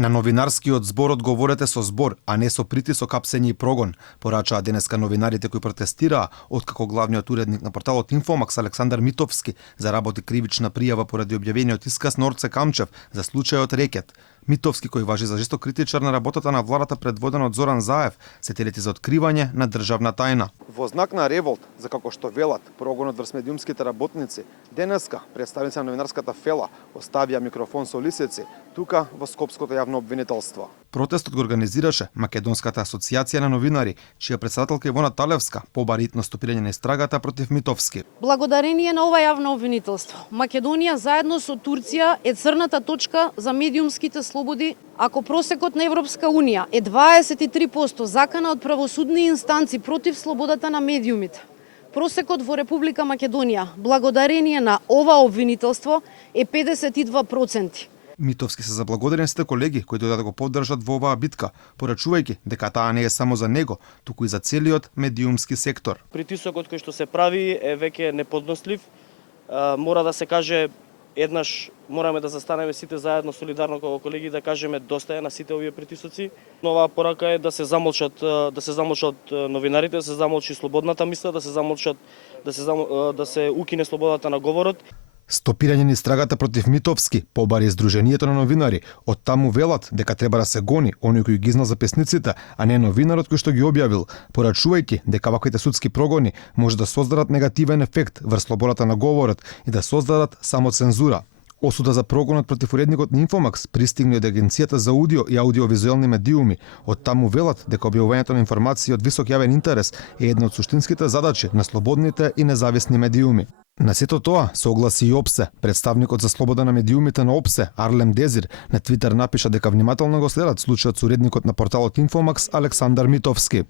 На новинарскиот збор одговорете со збор, а не со притисок, апсење и прогон, порачаа денеска новинарите кои протестираа, откако главниот уредник на порталот Инфомакс Александар Митовски заработи кривична пријава поради објавениот исказ Норце Камчев за случајот Рекет. Митовски, кој важи за жесток критичар на работата на владата предводен од Зоран Заев, се телети за откривање на државна тајна. Во знак на револт, за како што велат прогонот врз медиумските работници, денеска представници на новинарската фела оставија микрофон со лисици тука во Скопското јавно обвинителство. Протестот го организираше Македонската асоциација на новинари, чија председателка Ивона Талевска побари итно стопирање на истрагата против Митовски. Благодарение на ова јавно обвинителство, Македонија заедно со Турција е црната точка за медиумските слободи. Ако просекот на Европска Унија е 23% закана од правосудни инстанци против слободата на медиумите, просекот во Република Македонија, благодарение на ова обвинителство, е 52%. Митовски се заблагодарен сите колеги кои дојдоа да го поддржат во оваа битка, порачувајќи дека таа не е само за него, туку и за целиот медиумски сектор. Притисокот кој што се прави е веќе неподнослив. Мора да се каже, еднаш мораме да застанеме сите заедно солидарно како колеги да кажеме доста е на сите овие притисоци. Новаа порака е да се замолчат новинарите, да се замолчи слободната мисла, да се укине слободата на говорот. Стопирање на истрагата против Митовски побари Сдруженијето на новинари. Од таму велат дека треба да се гони оној кој ги изна записниците, а не новинарот кој што ги објавил, порачувајќи дека ваквите судски прогони може да создадат негативен ефект врз слободата на говорот и да создадат самоцензура. Осуда за прогонот против уредникот на Инфомакс пристигна од Агенцијата за аудио и аудиовизуелни медиуми. Од таму велат дека објавувањето на информации од висок јавен интерес е една од суштинските задачи на слободните и независни медиуми. На сето тоа се огласи и ОПСЕ. Представникот за слобода на медиумите на ОПСЕ, Арлем Дезир, на Твитер напиша дека внимателно го следат случајот со уредникот на порталот Инфомакс Александар Митовски.